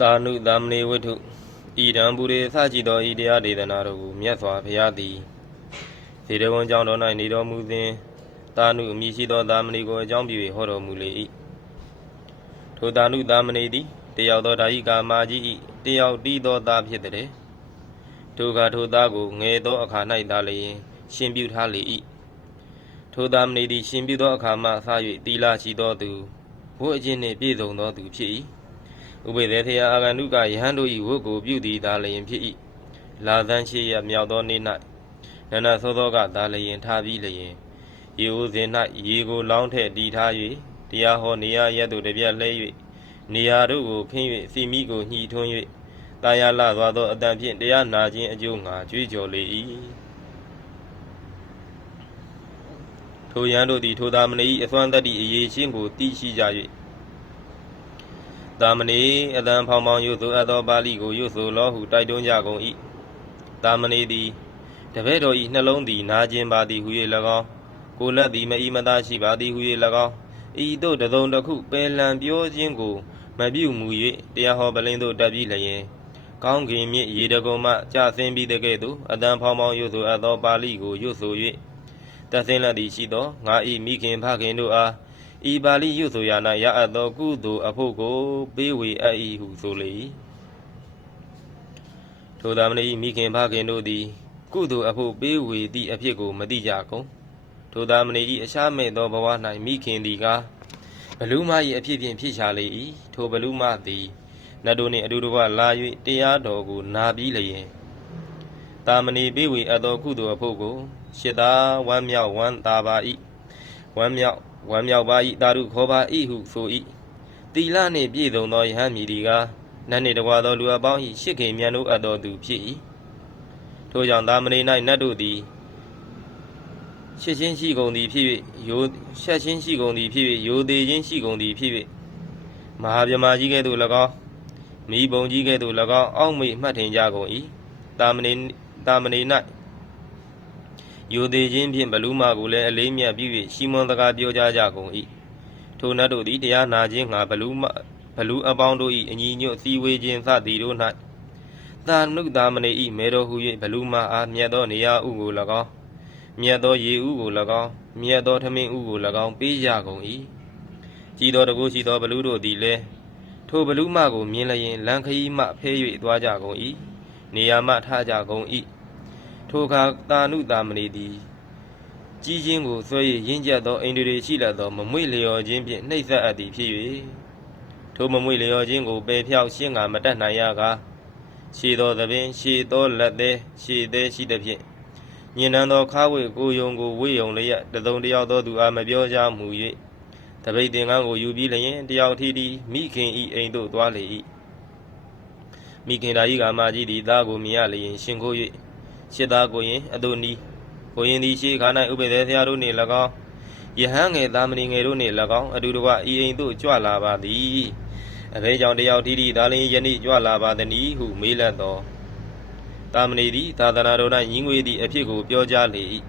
သာနုသာမဏေဝတ္ထုဤတံပုရိသကြည်သောဤတရားဒေသနာတို့ကိုမြတ်စွာဘုရားသည်ဇေတဝန်ကျောင်းတော်၌နေတော်မူစဉ်သာနုအမည်ရှိသောသာမဏေကိုအကြောင်းပြု၍ဟောတော်မူလေ၏ထိုသာနုသာမဏေသည်တယောက်သောဓာယိကာမာကြီး၏တယောက်တီးသောသားဖြစ်တဲ့ထိုကထိုသားကိုငယ်သောအခါ၌သာလျင်ရှင်ပြုထားလေ၏ထိုသာမဏေသည်ရှင်ပြုသောအခါမှအစ၍တီလာရှိသောသူဘုအချင်းနှင့်ပြည့်စုံသောသူဖြစ်၏ ဥပေသေသယအာဂန္တုကယဟန်တို့၏ဝတ်ကိုပြုသည်သာလျင်ဖြစ်၏လာသန်းရှိရမြောက်သောနေ့၌နန္ဒသောသောကသာလျင်ထားပြီးလျင်ရေဦးစဉ်၌ရေကိုလောင်းထည့်တည်ထား၍တရားဟောနေရရက်သို့တပြက်လဲ၍နေရာတို့ကိုခင်း၍စီမိကိုညှိထွန်း၍တာယာလသွားသောအတန်ဖြင့်တရားနာခြင်းအကျိုးငါကြွေးကြော်လေ၏ထိုရန်တို့သည်ထိုသာမဏေ၏အစွမ်းတတ္တိအရေးချင်းကိုသိရှိကြ၍ သာမဏေအတန်ဖောင်ဖောင်ရွတ်ဆိုအပ်သောပါဠိကိုရွတ်ဆိုလောဟုတိုက်တွန်းကြကုန်၏သာမဏေသည်တပည့်တော်၏နှလုံးသည်နာကျင်ပါသည်ဟု၍၎င်းကိုယ်လက်သည်မအီမသားရှိပါသည်ဟု၍၎င်းဤသို့တစုံတစ်ခုပယ်လံပြောခြင်းကိုမပြုမူ၍တရားဟောပလင်းသို့တက်ပြီးလျင်ကောင်းကင်မြင့်ရေတကုံမှကြဆင်းပြီးတကဲ့သို့အတန်ဖောင်ဖောင်ရွတ်ဆိုအပ်သောပါဠိကိုရွတ်ဆို၍တဆင်းလက်သည်ရှိသောငါ၏မိခင်ဖခင်တို့အား ဤပါဠိရွတ်ဆိုရာ၌ရအပ်သောကုသိုလ်အဖို့ကိုပေးဝေအပ်၏ဟုဆိုလေ၏ထိုသာမဏေ၏မိခင်ဖခင်တို့သည် ကုသိုလ်အဖို့ပေးဝေသည့်အဖြစ်ကိုမသိကြကုန်ထိုသာမဏေ၏အရှားမဲ့သောဘဝ၌မိခင်သည်ကားဘလူမ၏အဖြစ်ဖြင့်ဖြစ်ရှာလေ၏ထိုဘလူမသည်နတ်တို့နှင့်အတူတကွလာ၍တရားတော်ကိုနာပြီးလျင်တာမဏေပေးဝေအပ်သောကုသိုလ်အဖို့ကိုရှစ်သာဝမ်းမြောက်ဝမ်းသာပါ၏ဝမ်းမြောက် ဝမ်းမြောက်ပါ၏တာရုခေါ်ပါ၏ဟုဆို၏တီလနှင့်ပြည့်စုံသောယဟန်မြည်ဒီကားနတ်နှင့်တကွသောလူအပေါင်း၏ရှစ်ခင်မြတ်တို့အပ်တော်သူဖြစ်၏ထိုကြောင့်တာမဏေ၌နတ်တို့သည်ရှစ်ချင်းရှိကုန်သည်ဖြစ်၍ရိုရှက်ချင်းရှိကုန်သည်ဖြစ်၍ရိုသေးချင်းရှိကုန်သည်ဖြစ်၍မဟာဗြဟ္မာကြီးကဲ့သို့၎င်းမိဘုံကြီးကဲ့သို့၎င်းအောက်မေ့မှတ်ထင်ကြကုန်၏တာမဏေတာမဏေ၌ ယိုသေးခြင်းဖြင့်ဘလူးမကိုလည်းအလေးမြတ်ပြု၍ရှီမွန်တကားပြောကြကြကုန်၏ထိုနတ်တို့သည်တရားနာခြင်းငှာဘလူးမဘလူးအပေါင်းတို့၏အညီညွတ်စည်းဝေးခြင်းစသည်တို့၌သာနုသာမဏေ၏မေတော်ဟု၍ဘလူးမအားမြတ်သောနေရာဥကို၎င်းမြတ်သောရေဥကို၎င်းမြတ်သောထမင်းဥကို၎င်းပေးကြကုန်၏ကြည်တော်တကူရှိသောဘလူးတို့သည်လည်းထိုဘလူးမကိုမြင်လျင်လန်ခရီးမှဖဲ၍သွားကြကုန်၏နေရာမှထကြကုန်၏ ထိုအခါတာနုသာမဏေသည်ကြီးခြင်းကိုဆွဲ၍ရင်းကျက်သောအိန္ဒြေရှိလက်သောမမွေလျော်ခြင်းဖြင့်နှိပ်စက်အပ်သည်ဖြစ်၍ထိုမမွေလျော်ခြင်းကိုပယ်ဖြောက်ရှင်းကမတတ်နိုင်ရကားရှည်သောသပင်ရှည်သောလက်သေးရှည်သေးရှိသည်ဖြင့်ညင်နန်းသောခါဝေကိုယုံကိုဝေယုံလျက်တစုံတယောက်သောသူအားမပြောကြမူ၍တပိတ်သင်္ကန်းကိုယူပြီးလျင်တယောက်ထီသည်မိခင်ဤအိမ်သို့သွားလေ၏မိခင်ဓာကြီးကမာကြီးသည်သားကိုမြင်ရလျင်ရှင်ခိုး၍ ရှစ်သားကိုရင်အတုနီးကိုရင်သည်ရှေးခါ၌ဥပေသေဆရာတို့နှင့်၎င်းယဟန်ငယ်သားမဏီငယ်တို့နှင့်၎င်းအတူတကွဤအိမ်သို့ကြွလာပါသည်အဘဲကြောင့်တယောက်ထီသည်ဒါလင်းယနေ့ကြွလာပါသည်ဟုမေးလတ်သောတာမဏီသည်သာသနာတော်၌ညီငွေသည့်အဖြစ်ကိုပြောကြားလေ၏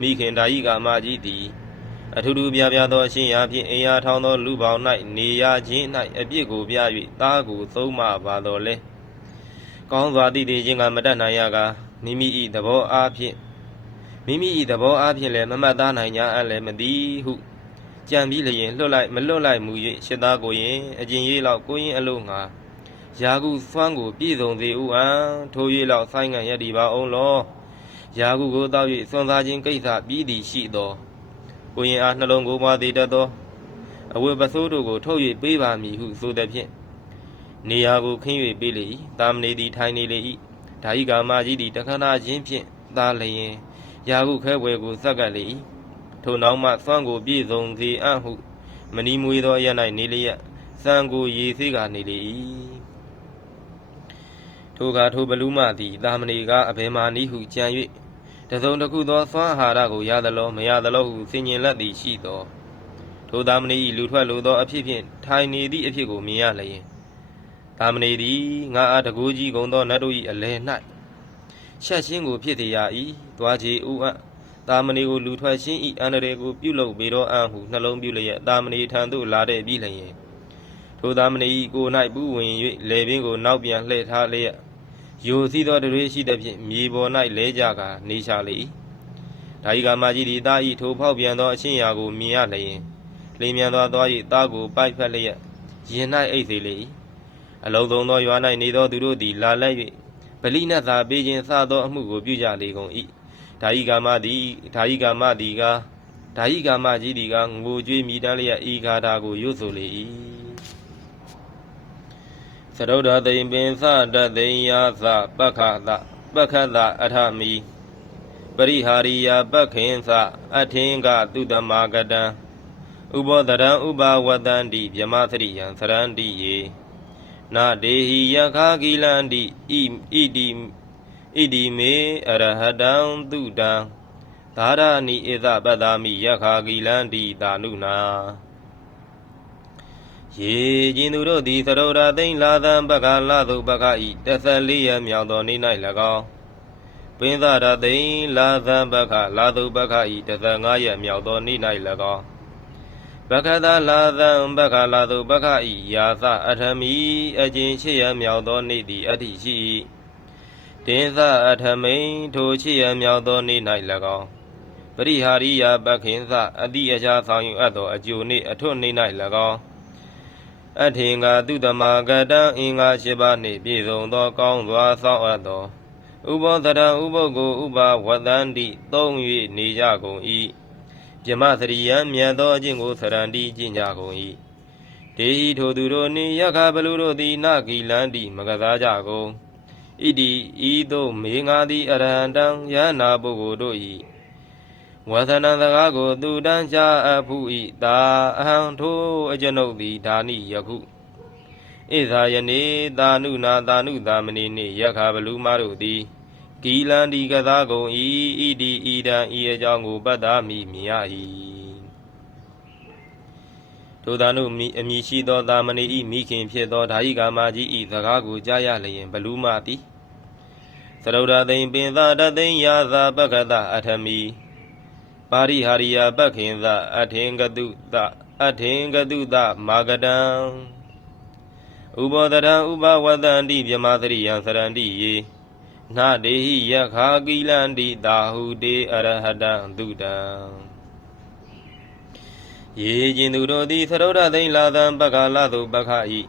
မိခင်ဓာကြီးကမာကြီးသည်အထူးထူးပြားပြားသောအရှင်ရာဖြင့်အင်အားထောင်းသောလူပေါင်း၌နေရခြင်း၌အပြစ်ကိုပြ၍သားကိုသုံးမပါတော်လဲကောင်းစွာတည်တည်ခြင်းကမတတ်နိုင်ရကာ မိမိ၏သဘောအားဖြင့်မိမိ၏သဘောအားဖြင့်လည်းမမှတ်သားနိုင်ကြအပ်လည်းမသိဟုကြံပြီးလျင်လွတ်လိုက်မလွတ်လိုက်မူ၍ရှစ်သားကိုရင်အကျင်ရေးလောက်ကိုရင်အလို့ငါယာကုစွမ်းကိုပြည့်စုံစေဥအံထို၍လောက်ဆိုင်းငံ့ရည်ပါအောင်လောယာကုကိုတောက်၍စွန့်စားခြင်းကိစ္စပြီးသည်ရှိသောကိုရင်အားနှလုံးကိုမသေးတတ်သောအဝတ်ပစိုးတို့ကိုထုတ်၍ပေးပါမည်ဟုဆိုသည်ဖြင့်နေရာကိုခင်း၍ပေးလေ၏တာမဏေသည်ထိုင်နေလေ၏ ဓာယိကာမကြီးသည်တခဏချင်းဖြင့်သာလျင်ယာကုခဲပွဲကိုစက္ကပ်လေ၏ထိုနောက်မှစွမ်းကိုပြည့်စုံစေအံ့ဟုမနီမွေသောရ၌နေလျက်စံကိုရေစေးကနေလေ၏ထိုကထိုဘလူးမသည်တာမဏေကအဘယ်မာနည်းဟုကြံ၍တစုံတစ်ခုသောစွမ်းအာဟာရကိုရသလောမရသလောဟုဆင်ញင်လက်သည်ရှိသောထိုသာမဏေ၏လူထွက်လိုသောအဖြစ်ဖြင့်ထိုင်နေသည့်အဖြစ်ကိုမြင်ရလျင် သာမဏေသည်ငါအားတကူကြီးကုန်သောနတ်တို့၏အလယ်၌ရှက်ရှင်းကိုဖြစ်စေရ၏တွားချေဥအပ်တာမဏေကိုလူထွက်ရှင်း၏အန္တရာယ်ကိုပြုလုပ်ပေတော့အံ့ဟုနှလုံးပြုလျက်တာမဏေထံသို့လာတဲ့ပြီးလျင်ထိုသာမဏေဤကို၌ပူဝင်၍လေပင်ကိုနောက်ပြန်လှည့်ထားလျက်ယိုစီသောတရွေရှိသဖြင့်မြေပေါ်၌လဲကြကာနေချလေ၏ဒါဤကမကြီးသည်တာဤထိုဖောက်ပြန်သောအချင်းရာကိုမြင်ရလျင်လင်းမြန်သောသွား၍တာကိုပိုက်ဖက်လျက်ရင်၌အိတ်စေလေ၏ အလုံးစုံသောရွာ၌နေသောသူတို့သည်လာလက်၍ပလိနတ်သာပေးခြင်းစသောအမှုကိုပြုကြလေကုန်၏ဒါဤကာမသည်ဒါဤကာမသည်ကားဒါဤကာမကြီးသည်ကငိုကြွေးမိတမ်းလျက်ဤဂါထာကိုရွတ်ဆိုလေ၏သရုဒ္ဓသိမ်ပင်သတသိမ်ယာသပက္ခသပက္ခသအထမီပရိဟာရိယပက္ခင်သအထင်္ဂတုတမဂတံဥဘောတရံဥပါဝတန္တိမြမသရိယံသရန္တိယေ နာဒေဟိယခာကိလန္တိဣဣတိဣတိမေအရဟတံတုတံသာရဏိဧသပတ္တာမိယခာကိလန္တိတာနုနာယေကျင်သူတို့သည်သရောရာသိမ့်လာသံပက္ခလာသုပက္ခဤတသလေးရမြောင်တော်နေ၌၎င်းပင်သာရသိမ့်လာသံပက္ခလာသုပက္ခဤတသငါးရမြောင်တော်နေ၌၎င်း ပက္ခသာလာသံပက္ခလာသုပက္ခဤယာသအထမီအကျင်ချစ်ရမြောင်တော်နေသည်အတ္တိရှိ၏တင်သအထမိန်ထိုချစ်ရမြောင်တော်နေ၌၎င်းပရိဟာရိယပခင်သအတိအချာဆောင်ယူအပ်သောအကျိုးနှင့်အထွတ်နေ၌၎င်းအထင်္ဂါတုတမကတံအင်္ဂါရှိပါနှင့်ပြည့်စုံသောကောင်းစွာဆောင်အပ်သောဥပောသရံဥပုဂ္ဂိုလ်ဥပါဝတ္တန္တိသုံး၍နေကြကုန်၏ မြမသရိယံမြတ်သောအကျင့်ကိုသရန္တိကျင့်ကြကုန်၏ဒေဟိထိုသူတို့နှင့်ယက္ခဘလူတို့သည်နဂီလန္တိမကစားကြကုန်ဣတိဤသို့မေငါသည်အရဟံတံယန္နာပုဂ္ဂိုလ်တို့၏ဝသနံစကားကိုသူတန်းချအပ်ဖူ၏တာအဟံထိုအကျွန်ုပ်သည်ဒါနိယခုဣသာယနေတာနုနာတာနုသာမဏိနှင့်ယက္ခဘလူမတို့သည် ကီလန္ဒီကသာကုံဤဣတိဤတံဤအကြောင်းကိုပတ္တာမိမြင်ရ၏ထိုသာနုမိအမိရှိသောသာမဏေဤမိခင်ဖြစ်သောဓာယိကာမကြီးဤစကားကိုကြားရလျင်ဘလူမသည်သရုဒ္ဓသိမ်ပင်သာတသိမ်ယာသာပက္ခတအထမီပါရိဟာရိယပက္ခင်သအထင်ကတုသအထင်ကတုသမာဂတံဥဘောတရံဥပဝတ္တန္တိမြမသရိယံသရန္တိယေ နာဒေဟိယခာကိလန္တိတာဟုတေအရဟတံတုတံယေကျင်သူတို့သည်သရုဒ္ဓသိမ်လာသံပက္ခလာတုပက္ခဤ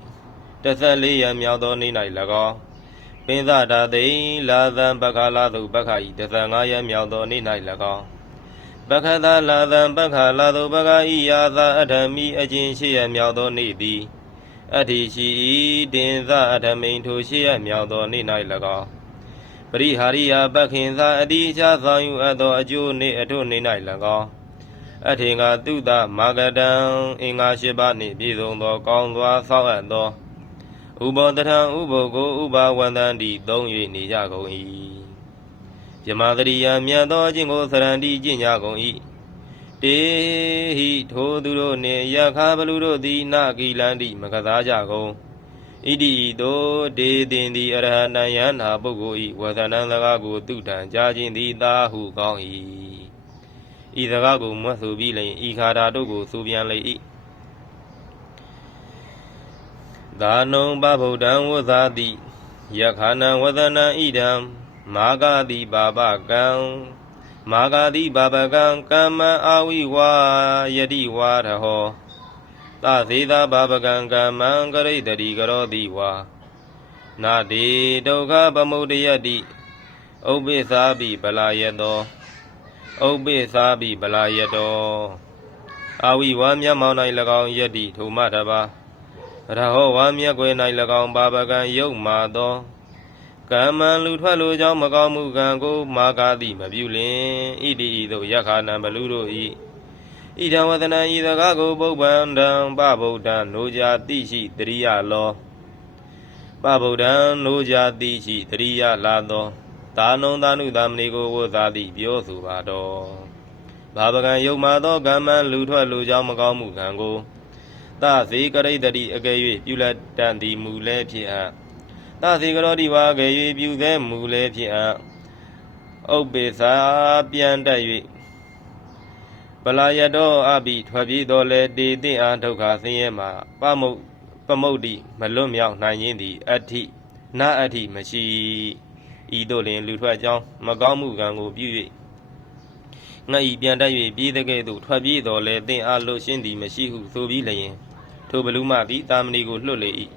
တသက်လေးရမြောက်သောနေ့၌၎င်းပင်သတာသိမ်လာသံပက္ခလာတုပက္ခဤတသက်ငါးရမြောက်သောနေ့၌၎င်းပက္ခသာလာသံပက္ခလာတုပက္ခဤယာသာအထမိအကျဉ်ရှိရမြောက်သောနေ့သည်အတ္တိရှိ၏တင်သအထမိန်ထိုရှိရမြောက်သောနေ့၌၎င်း ပရိဟာရိယပက္ခင်သာအတိအချဆောင်ယူအပ်သောအကျိုးနှင့်အထုနေ၌၎င်းအထေငါတုတမာဂတံအင်္ဂါရှိပါနှင့်ပြည့်စုံသောကောင်းစွာဆောက်အပ်သောဥပောတထံဥပုဂ္ဂိုလ်ဥပါဝန္တန္တိသုံး၍နေကြကုန်၏ယမသရိယမြတ်သောအကျင့်ကိုသရန္တိကျင့်ကြကုန်၏တေဟိထိုသူတို့နှင့်ယခဘလူတို့သည်နာဂီလန္တိမကစားကြကုန် ဣတိတောဒေသင်သည်အရဟတယန္နာပုဂ္ဂိုလ်ဤဝသနံစကားကိုသူတံကြားခြင်းသည်သာဟုကောင်း၏ဤစကားကိုမွတ်ဆိုပြီးလျှင်ဤခါတာတို့ကိုဆိုပြန်လေ၏သာနုံပဗုဒ္ဓံဝဇာတိယခာနံဝသနံဣဒံမာဂတိဘာဘကံမာဂတိဘာဘကံကမ္မအာဝိဝါယတိဝါရဟော သသေးသာဘာပကံကမ္မံကရိတတိကရောတိဝါနာတိဒုက္ခပမုဒယတိဥပ္ပိသာပိပလာယတောဥပ္ပိသာပိပလာယတောအာဝိဝါမျက်မှောင်၌၎င်းယတိထုမတပါရဟောဝါမျက်ွယ်၌၎င်းဘာပကံယုတ်မာသောကမ္မံလူထွက်လိုကြောင်းမကောင်းမှုကံကိုမာကာတိမပြုလင်ဣတိဤသို့ယခာနံဘလူတို့၏ ဣဒံဝဒနံဤစကားကိုပုပ္ပန္တံပဗုဒ္ဓံ노ကြတိရှိတရိယလောပဗုဒ္ဓံ노ကြတိရှိတရိယလာသောသာနုံသာနုသာမဏေကိုဝဇာတိပြောဆိုပါတော့ဘာပကံယုံမာသောကမ္မံလူထွက်လူကြောင်းမကောင်းမှုကံကိုသဇေကရိတတိအကယ်၍ပြုလက်တန်သည်မူလဲဖြစ်အပ်သဇေကရောတိဝါအကယ်၍ပြုသေးမူလဲဖြစ်အပ်ဥပ္ပေသာပြန်တတ်၍ ပလာယတောအဘိထွက်ပြေးတော်လဲတေသိအားဒုက္ခဆင်းရဲမှာပမုတ်ပပမုတ်တိမလွတ်မြောက်နိုင်ခြင်းသည်အဋ္ဌိနာအဋ္ဌိမရှိဤသို့လင်လူထွက်ကြောင်းမကောင်းမှုကံကိုပြု၍ငါဤပြန်တတ်၍ပြေးတဲ့ကဲ့သို့ထွက်ပြေးတော်လဲသင်အားလို့ရှင်းသည်မရှိဟုဆိုပြီးလျင်ထိုဘလူမသည်တာမဏီကိုလွှတ်လေ၏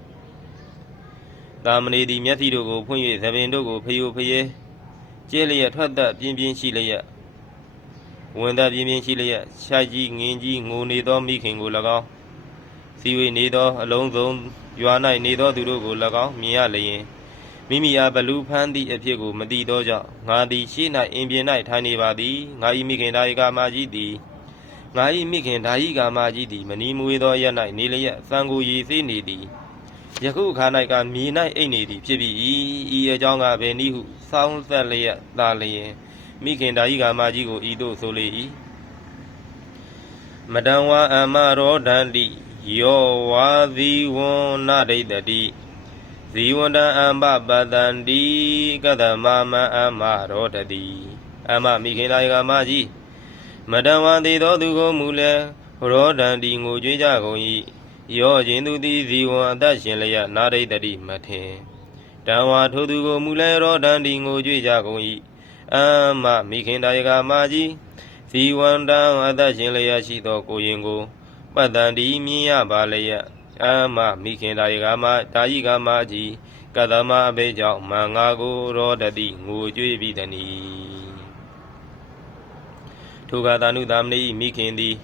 တာမဏီသည်မျက်စိတို့ကိုဖွင့်၍သပင်တို့ကိုဖျို့ဖျဲကျဲလျက်ထွက်သက်ပြင်းပြင်းရှိလျက် ဝင်သက်ပြင်းပြင်းရှိလျက်ခြိုက်ကြီးငင်းကြီးငိုနေသောမိခင်ကို၎င်းစီဝေနေသောအလုံးစုံရွာ၌နေသောသူတို့ကို၎င်းမြင်ရလျင်မိမိအားဘလူဖန်းသည့်အဖြစ်ကိုမသိသောကြောင့်ငါသည်ရှေ့၌အင်ပြင်၌ထိုင်နေပါသည်ငါ၏မိခင်ဒါယကာမကြီးသည်ငါ၏မိခင်ဒါယိကာမကြီးသည်မနီမွေသောရက်၌နေလျက်သံကိုရေစေးနေသည်ယခုအခါ၌ကမြေ၌အိတ်နေသည်ဖြစ်ပြီးဤအကြောင်းကဘယ်နည်းဟုစောင်းသက်လျက်သာလျင် မိခင်ဒါယိကာမကြီးကိုဤသို့ဆိုလေ၏မတံဝါအမရောဒန္တိယောဝါသီဝန္နဒိတတိဇီဝန္တအမ္ပပတန္တိကတမမအမရောတတိအမမိခင်ဒါယိကာမကြီးမတံဝါသေးသောသူကိုမူလဲရောဒန္တိငိုကြွေးကြကုန်၏ယောခြင်းသူသည်ဇီဝံအသက်ရှင်လျက်နာဒိတတိမထင်တံဝါထိုသူကိုမူလဲရောဒန္တိငိုကြွေးကြကုန်၏ အမမိခင်ဒါယကာမကြီးဇီဝန္တံအသက်ရှင်လျက်ရှိသောကိုရင်ကိုပတ္တန္တိမြင်ရပါလျက်အမမိခင်ဒါယကာမဒါယိကာမကြီးကတမအဘေကြောင့်မင်္ဂါကိုရောတတိငိုကြွေးပြီးတည်းထိုကသာနုသာမဏေ၏မိခင်သည်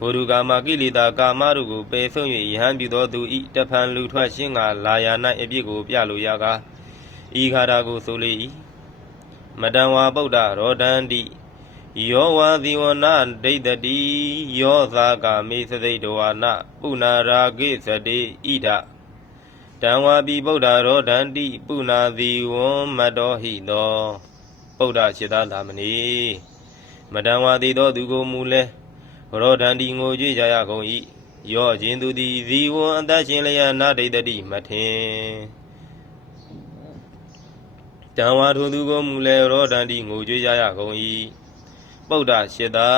ဘုရုကာမကိလေသာကာမတို့ကိုပယ်ဆုံး၍ယဟန်ပြုသောသူဤတဖန်လူထွက်ရှင်းကလာယာ၌အပြစ်ကိုပြလိုရကားဤခါတာကိုဆိုလေ၏ မတံဝါပုဒ္ဒရောဒန္တိယောဝါသီဝနာဒိဋ္ဌတိယောသာကာမေသသိတဝါနပုနာရာဂိသတိဣဒတံဝါပိဗုဒ္ဓရောဒန္တိပုနာသီဝံမတောဟိသောပုဒ္ဓစေတသာမဏေမတံဝါတိသောသူကိုမူလဲရောဒန္တိငိုကြွေးကြရကုန်၏ယောခြင်းသူသည်ဇီဝံအသက်ရှင်လျက်နာဒိဋ္ဌတိမထင် တံဝါထိုသူကိုမူလဲရောဒန္တိငိုကြွေးကြရကုန်၏ပုဒ္ဓရှိတာ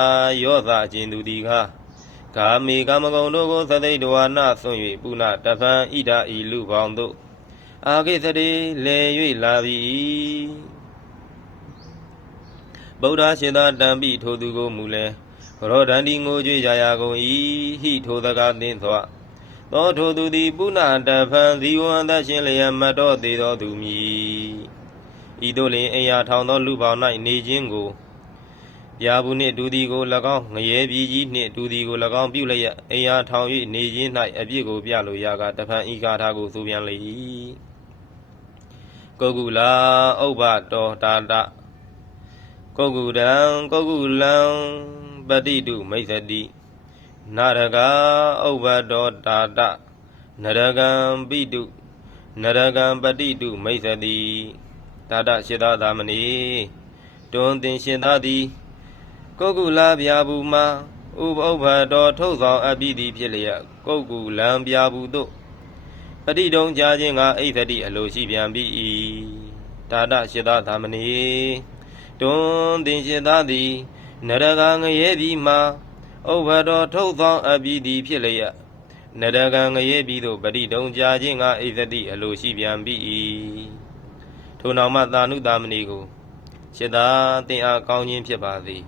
ယောသခြင်းသူသည်ကားကာမေကာမဂုဏ်တို့ကိုသတိတဝါနဆွန့်၍ပုဏတဖန်ဣဒဤလူပေါင်းတို့အာဂိသတိလဲ၍လာသည်ဗုဒ္ဓရှင်သာတံပိထိုသူကိုမူလဲရောဒန္တိငိုကြွေးကြရကုန်၏ဟိထိုသကားသင်သောသောထိုသူသည်ပုဏတဖန်ဇီဝံသရှင်လျက်မတော်သေးသောသူမည် ဤသို့လင်အိယာထောင်သောလူပေါင်း၌နေခြင်းကိုပြာဘူးနှင့်ဒူဒီကို၎င်းငရဲပြည်ကြီးနှင့်ဒူဒီကို၎င်းပြုလျက်အိယာထောင်၍နေခြင်း၌အပြစ်ကိုပြလိုရကတဖန်ဤကာထာကိုဆိုပြန်လေ၏ကုကုလာဥပ္ပတောတာတကုကုတံကုကုလံပတိတုမိစ္ဆတိနာရကဥပ္ပတောတာတနရကံပိတုနရကံပတိတုမိစ္ဆတိ တာတရှိသောသာမဏေတွင်တင်ရှင်သာသည်ကုက္ကုလဗျာဘူးမှာဥပဥပ္ပတော်ထုတ်ဆောင်အပ်ပြီးသည်ဖြစ်လျက်ကုက္ကုလံဗျာဘူးတို့ပတိတုံကြာခြင်းကအိသတိအလိုရှိပြန်ပြီတာတရှိသောသာမဏေတွင်တင်ရှင်သာသည်နရကငရဲပြီးမှာဥပ္ပတော်ထုတ်ဆောင်အပ်ပြီးသည်ဖြစ်လျက်နရကငရဲပြီးသို့ပတိတုံကြာခြင်းကအိသတိအလိုရှိပြန်ပြီ ထိုနောက်မှသာနုသာမဏေကိုစေတာတင်အားကောင်းခြင်းဖြစ်ပါသည်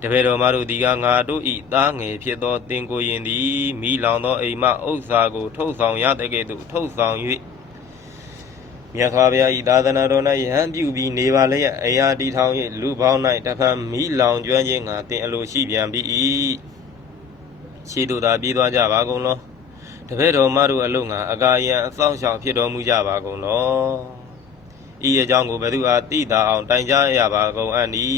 တပည့်တော်မတို့ဒီကငါတို့ဤသားငယ်ဖြစ်သောတင်ကိုရင်သည်မိလောင်သောအိမ်မဥစ္စာကို ထုတ်ဆောင်ရတဲ့ကဲ့သို့ထုတ်ဆောင်၍မြတ်စွာဘုရားဤသာသနာတော်၌ယဟန်ပြုပြီးနေပါလျက်အရာတီထောင်၍လူပေါင်း၌တဖန်မိလောင်ကျွမ်းခြင်းငါတင်အလိုရှိပြန်ပြီ၏ရှိသူသာပြေးသွားကြပါကုန်လောတပည့်တော်မတို့အလို့ငါအကာယံအဆောင်ရှောင်ဖြစ်တော်မူကြပါကုန်လော ဤအကြောင်းကိုဘယ်သူအားသိတာအောင်တိုင်ကြားရပါကုန်အံ့ဤ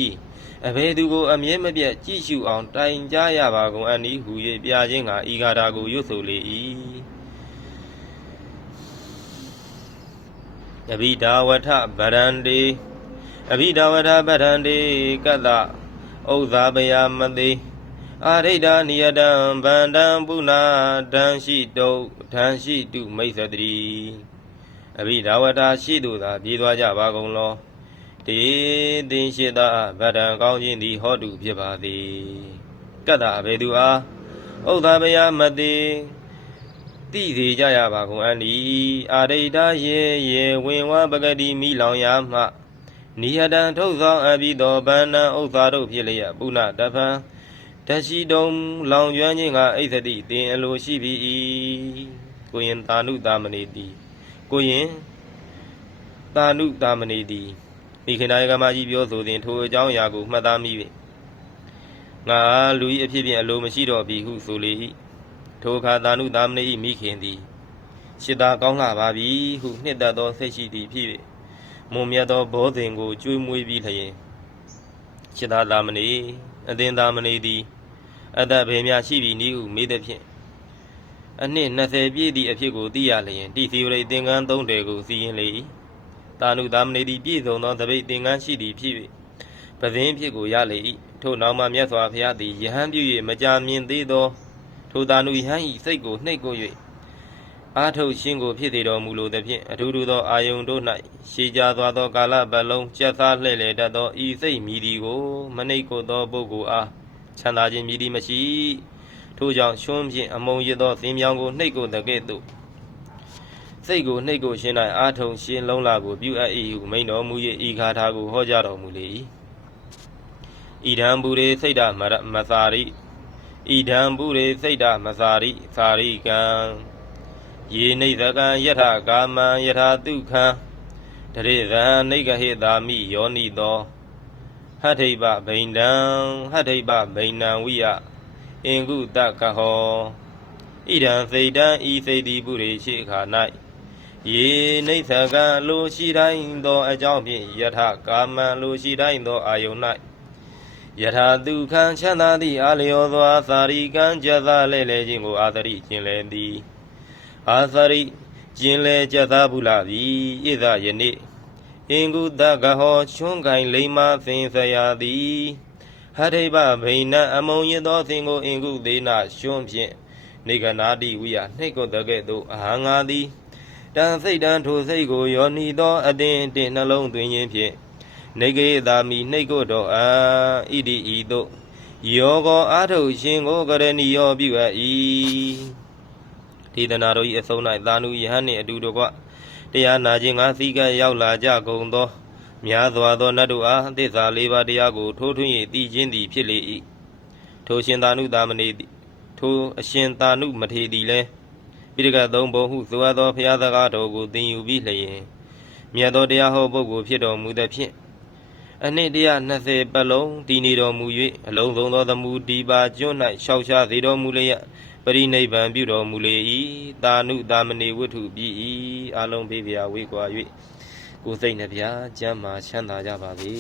အဘယ်သူကိုအမြဲမပြတ်ကြည့်ရှုအောင်တိုင်ကြားရပါကုန်အံ့ဤဟူ၍ပြခြင်းကဤဂါထာကိုရွတ်ဆိုလေ၏အဘိဓာဝထဗရန္တိအဘိဓာဝထဗရန္တိကတ္တဥဇာပယမတိအာရိဒာနိယတံဗန္တံပုနာဒံရှိတုဒံရှိတုမိစ္ဆတိ အဘိဓာဝထရှိသူသာပြေးသွားကြပါကုန်လောတေသင်ရှိသာဗဒံကောင်းခြင်းသည်ဟောတုဖြစ်ပါသည်ကတ္တဘေသူအားဥဒ္ဓဘယမတိတိသေးကြရပါကုန်အန်ဒီအာရိတာရေရေဝင်ဝပဂတိမိလောင်ရာမှနိဟတံထုတ်ဆောင်အပ်ပြီးသောဗန္နံဥစ္စာတို့ဖြစ်လျက်ပုဏ္ဏတပံတရှိတုံလောင်ကျွမ်းခြင်းကအိသတိတင်အလိုရှိပြီကိုရင်သာနုတာမဏိတိ ကိုရင်သာနုတာမဏိတိမိခင်နာယကမကြီးပြောဆိုသည်ထိုအကြောင်းအရာကိုမှတ်သားမိပြီငါလူ၏အဖြစ်ဖြင့်အလိုမရှိတော့ပြီဟုဆိုလေ၏ထိုအခါသာနုတာမဏိ၏မိခင်သည်ရှစ်သာကောင်းလာပါပြီဟုနှစ်သက်သောစိတ်ရှိသည်ဖြစ်၍မွန်မြတ်သောဘောဇင်ကိုကျွေးမွေးပြီးလျင်ရှစ်သာသာမဏိအသင်သာမဏိသည်အသက်ဘေများရှိပြီနည်းဟုမေးသည်ဖြင့် အနှစ်20ပြည့်သည့်အဖြစ်ကိုသိရလျင်တိစီဝရိသင်္ကန်း3တယ်ကိုစီရင်လေ၏တာနုသာမဏေသည်ပြည့်စုံသောတပိတ်သင်္ကန်းရှိသည်ဖြစ်၍ပဇင်းဖြစ်ကိုရလေ၏ထို့နောက်မှမြတ်စွာဘုရားသည်ယဟန်ပြု၍မကြာမြင်သေးသောထိုတာနုယဟန်၏စိတ်ကိုနှိပ်ကို၍အာထုတ်ရှင်ကိုဖြစ်သေးတော်မူလိုသည်ဖြင့်အထူးထူးသောအာယုန်တို့၌ရှေးကြသွားသောကာလပတ်လုံးကြက်သားလှဲ့လေတတ်သောဤစိတ်မြည်သည်ကိုမနှိပ်ကိုသောပုဂ္ဂိုလ်အားချမ်းသာခြင်းမြည်သည်မရှိ ထို့ကြောင့်ရှွန်းဖြင့်အမုံရသောသင်မြောင်ကိုနှိပ်ကိုတကဲ့သို့စိတ်ကိုနှိတ်ကိုရှင်း၌အာထုံရှင်းလုံးလာကိုပြုအပ်၏ဟုမိန်တော်မူ၍ဤခါထာကိုဟောကြားတော်မူလေ၏ဣဒံပုရေစိတ်တမရမသာရိဣဒံပုရေစိတ်တမသာရိသာရိကံယေနိသကံယထကာမံယထတုခံတရေသံနေကဟိတာမိယောနိသောဟဋ္ဌိပဗိန္ဒံဟဋ္ဌိပဗိန္နံဝိယ အင်ကုတကဟောဣဒံစိတ်တံဤစိတ်တိပုရိရှိခါ၌ယေနိသကံလိုရှိတိုင်းသောအကြောင်းဖြင့်ယထကာမံလိုရှိတိုင်းသောအာယုန်၌ယထာတုခံချမ်းသာသည့်အာလျောစွာသာရိကံကြသလဲ့လဲခြင်းကိုအာသရိကျင်လဲသည်အာသရိကျင်လဲကြသဘူးလာပြီဣဒယနေ့အင်ကုတကဟောချွန်းကင်လိမ္မာသင်စရာသည် ဟရိဗဗိနံအမုံရသောသင်ကိုအင်ကုသေးနာရှွန်းဖြင့်နေကနာတိဝိယနှိတ်ကိုတကဲ့သို့အာငါသည်တန်စိတ်တန်ထိုစိတ်ကိုယောနီသောအတင်းတင်နှလုံးသွင်းခြင်းဖြင့်နေကေသာမိနှိတ်ကိုတော့အာဣတိဤသို့ယောကောအာထုရှင်ကိုကရဏီယောပြုအပ်၏ဒေသနာတို့၏အဆုံး၌သာနုယဟန်နှင့်အတူတကွတရားနာခြင်းငါသီကရောက်လာကြကုန်သော များစွာသောနတ်တို့အားသစ္စာလေးပါးတရားကို ထိုးထွင်း၍သိခြင်းသည်ဖြစ်လေ၏ထိုရှင်သာနုသာမဏေသည်ထိုအရှင်သာနုမထေသည်လည်းပိဋကသုံးဘုံဟုဆိုအပ်သောဘုရားစကားတော်ကိုသင်ယူပြီးလျင်မြတ်သောတရားဟောပုဂ္ဂိုလ်ဖြစ်တော်မူသဖြင့်အနှစ်120ပတ်လုံးတည်နေတော်မူ၍အလုံးစုံသောသမူဒီပါကျွန်း၌ရှောက်ရှားစေတော်မူလျက်ပရိနိဗ္ဗာန်ပြုတော်မူလေ၏တာနုတာမဏေဝတ္ထုပြီး၏အလုံးဘေးပြာဝေးကွာ၍ ကိုယ်စိတ်နှပြကျမ်းမာချမ်းသာကြပါစေ